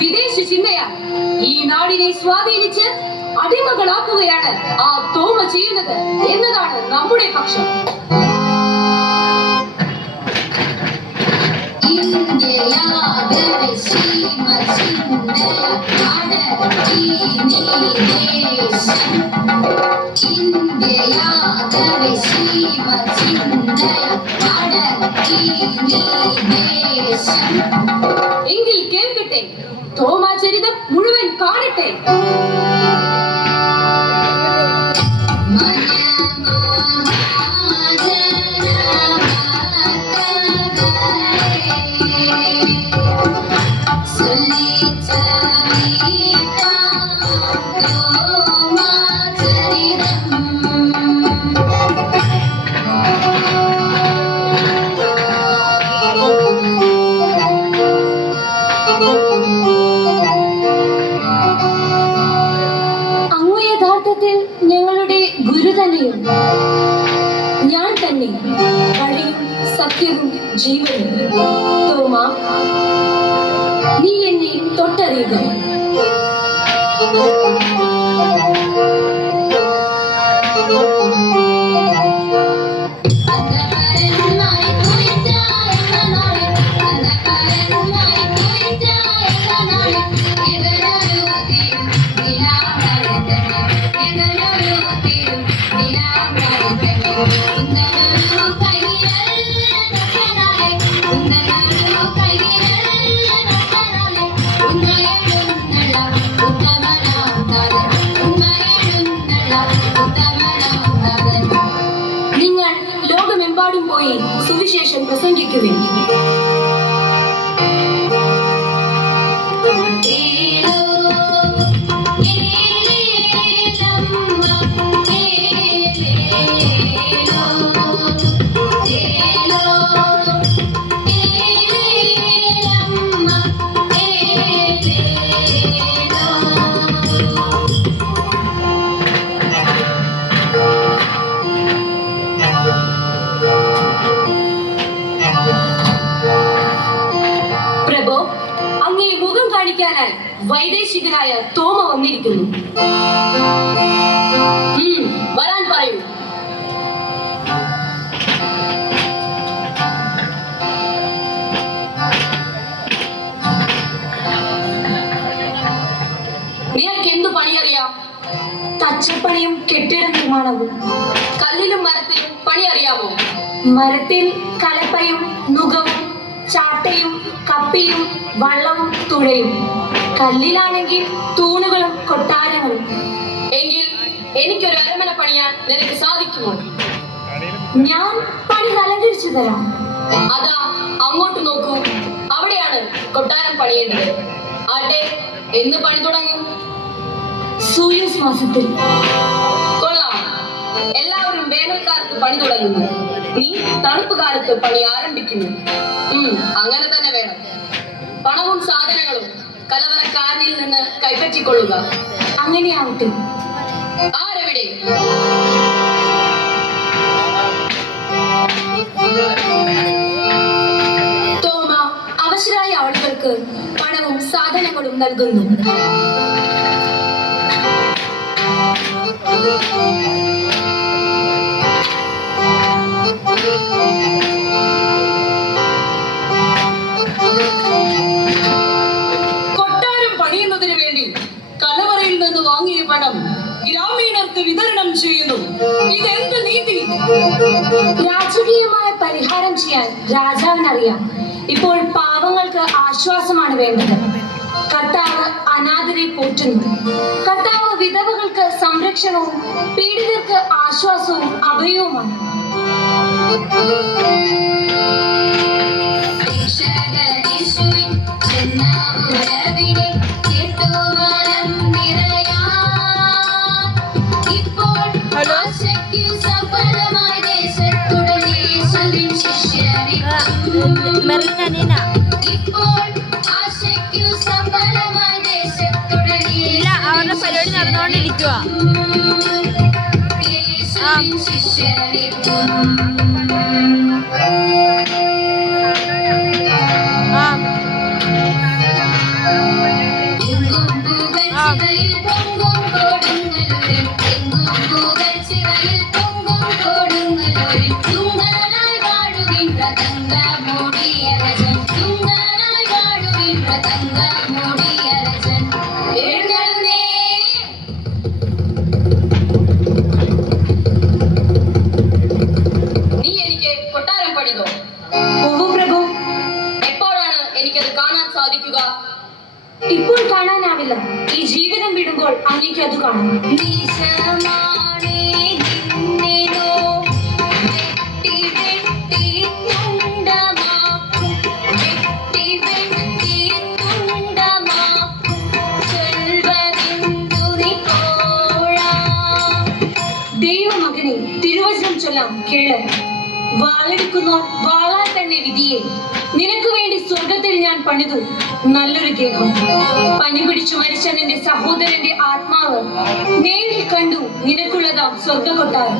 വിദേശ ചിന്തയാണ് ഈ നാടിനെ സ്വാധീനിച്ച് അടിമകളാക്കുകയാണ് ആ തോമ ചെയ്യുന്നത് എന്നതാണ് നമ്മുടെ പക്ഷം. എങ്കിൽ കേൾക്കട്ടെ, തോമാചരിതം മുഴുവൻ കാണട്ടെ. ഞങ്ങളുടെ ഗുരു തന്നെയും ഞാൻ തന്നെ വഴിയും സത്യവും ജീവനും. തോമ, നീ എന്നെ തൊട്ടറിയുക. നിങ്ങൾ ലോകമെമ്പാടും പോയി സുവിശേഷം പ്രസംഗിക്കുവിൻ. വൈദേശികനായ തോമ വന്നിരിക്കുന്നു. വരാൻ പറയൂ. തച്ചപ്പണിയും കെട്ടിട നിർമ്മാണവും. കല്ലിലും മരത്തിലും പണി അറിയാമോ? മരത്തിൽ കലപ്പയും നുകവും ചാട്ടയും കപ്പിയും വള്ളവും തുഴയും. കല്ലിലാണെങ്കിൽ തൂണുകളും കൊട്ടാരങ്ങളും. എങ്കിൽ എനിക്കൊരു അരമന പണിയാൻ നിനക്ക് സാധിക്കുമോ? ഞാൻ പണി അലങ്കരിച്ചു തരാം. അതാ അങ്ങോട്ട് നോക്കൂ, അവിടെയാണ് കൊട്ടാരം പണിയേണ്ടത്. ആട്ടെ, എന്ന് പണി തുടങ്ങും? സൂയസ് മാസത്തിൽ. കൊള്ളാം, എല്ലാവരും വേനൽക്കാലത്ത് പണി തുടങ്ങുന്നു, നീ തണുപ്പ് കാലത്ത് പണി ആരംഭിക്കുന്നു. അങ്ങനെ തന്നെ വേണം. പണവും സാധനങ്ങളും കലവറക്കാരനിൽ നിന്ന് കൈപ്പറ്റിക്കൊള്ളുക. അങ്ങനെയാവട്ടെ. ആരെവിടെ? തോമ അവശരായ ആളുകൾക്ക് പണവും സാധനങ്ങളും നൽകുന്നു. കൊട്ടാരം പണിയുന്നതിന് വേണ്ടി കലവറയിൽ നിന്ന് വാങ്ങിയ പണം ഗ്രാമീണർക്ക് വിതരണം ചെയ്യുന്നു. ഇതെന്ത് നീതി? രാജകീയമായ പരിഹാരം ചെയ്യാൻ രാജാവിനറിയാം. ഇപ്പോൾ പാവങ്ങൾക്ക് ആശ്വാസമാണ് വേണ്ടത്. കർത്താവ് അനാഥരെ പോറ്റുന്നു. കർത്താവ് വിധവകൾക്ക് സംരക്ഷണവും പീഡിതർക്ക് ആശ്വാസവും അഭയവുമാണ്. ഇല്ല, അവരുടെ പരിപാടി നടന്നുകൊണ്ടിരിക്കുക. നീ എനിക്ക് കൊട്ടാരം പണിതോ? പ്രഭു, എപ്പോഴാണ് എനിക്കത് കാണാൻ സാധിക്കുക? ഇപ്പോൾ കാണാനാവില്ല. ഈ ജീവിതം വിടുമ്പോൾ അങ്ങേക്ക് അത് കാണും. ദൈവമകനെ, തിരുവചനം ചൊല്ലാം കേള്. വാളെടുക്കുന്നോർ വാളാൽ തന്നെ വിധിയെ. നിനക്ക് വേണ്ടി സ്വർഗത്തിൽ ഞാൻ പണിതു നല്ലൊരു ഗേഹം. പനി പിടിച്ചു മരിച്ച നിന്റെ സഹോദരന്റെ ആത്മാവ് നേരിൽ കണ്ടു നിനക്കുള്ളതാം സ്വർഗ കൊട്ടാരം.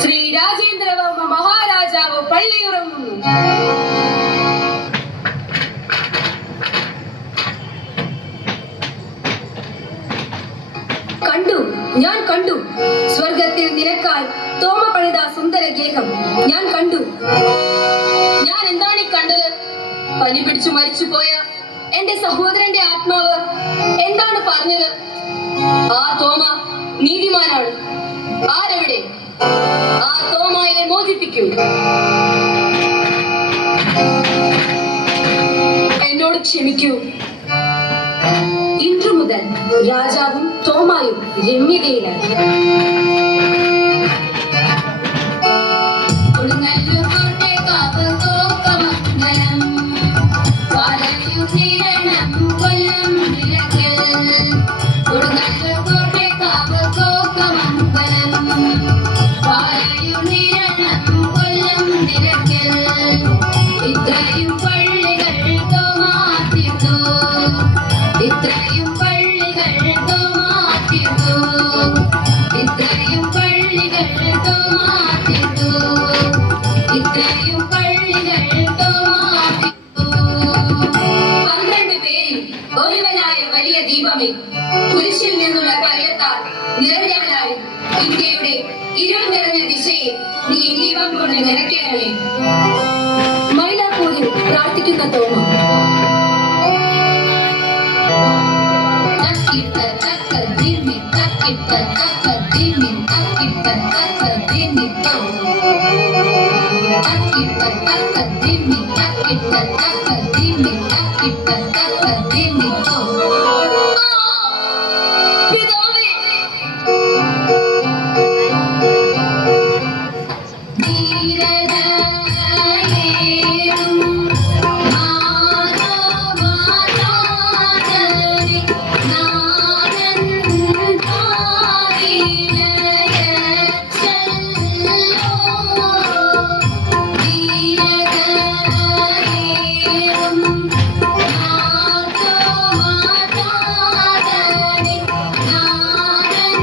ശ്രീ രാജേന്ദ്രവർമ്മ മഹാരാജാവ് പള്ളിയുറങ്ങുന്നു. കണ്ടു, ഞാൻ കണ്ടു. സ്വർഗത്തിൽ നിനക്കായി തോമ പണിത സുന്ദര ഗേഹം ഞാൻ കണ്ടു. ഞാൻ എന്താണ് ഈ കണ്ടത്? പനി പിടിച്ചു മരിച്ചുപോയ എന്റെ സഹോദരന്റെ ആത്മാവ് എന്താണ് പറഞ്ഞത്? ആ തോമ നീതിമാനാണ്. ആരെവിടെ? ആ തോമായെ മോചിപ്പിക്കൂ. എന്നോട് ക്ഷമിക്കൂ. ഇന്നു മുതൽ രാജാവും തോമായും രമ്യതയിലായി. ഇത്രയും പള്ളികൾ തോമാറ്റിട്ടു, ഇത്രയും പള്ളികൾ തോമാറ്റിട്ടു, ഇത്രയും പള്ളികൾ തോമാറ്റിട്ടു, ഇത്രയും പള്ളികൾ തോമാറ്റിട്ടു. 12 പേരിൽ ഒരുവനായ വലിയ ദീപമേ, കുരിശിൽ നിന്നുള്ള കരയത്താൽ നിറഞ്ഞവനായി ഇന്ത്യയുടെ ഇരുൾ നിറഞ്ഞ ദിശയെ നീ ദീപം കൊണ്ട് നിറയ്ക്കണമേ. മൈലാപ്പൂരിൽ പ്രാർത്ഥിക്കുന്ന തോമ. തക്കിട്ട തക്ക ദിമ്മി, തക്കിട്ട തക്ക ദിമ്മി, തക്കിട്ട തക്ക ദിമ്മി തോ. തക്കിട്ട തക്ക ദിമ്മി, തക്കിട്ട തക്ക ദിമ്മി, തക്കിട്ട തക്ക ദിമ്മി തോ. പിതാവേ, ധീരതയേറും മാതാവാതാതരി നാദൻ താരിണയച്ചല്ലോ. ധീരതയേറും മാതാവാതാതരി നാദൻ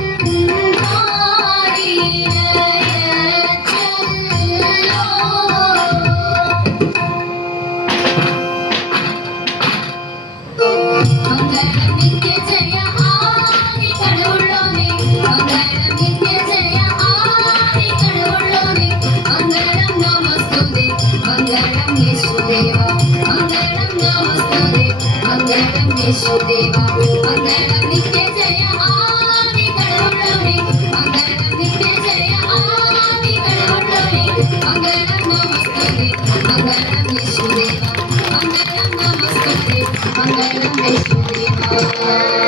മംഗളം നിത്യജയ ആദി കടവുള്ളോനേ, മംഗളം നിത്യജയ ആദി കടവുള്ളോനേ, മംഗളം നമസ്തുതേ, മംഗളം യേശുദേവ, മംഗളം നമസ്തുതേ, മംഗളം യേശുദേവ, മംഗളം നിത്യജയ ആദി കടവുള്ളോനേ, മംഗളം നിത്യജയ ആദി കടവുള്ളോനേ, മംഗളം നമസ്തുതേ, മംഗളം യേശുദേവ, മംഗളം നമസ്തുതേ, മംഗളം യേശുദേവ.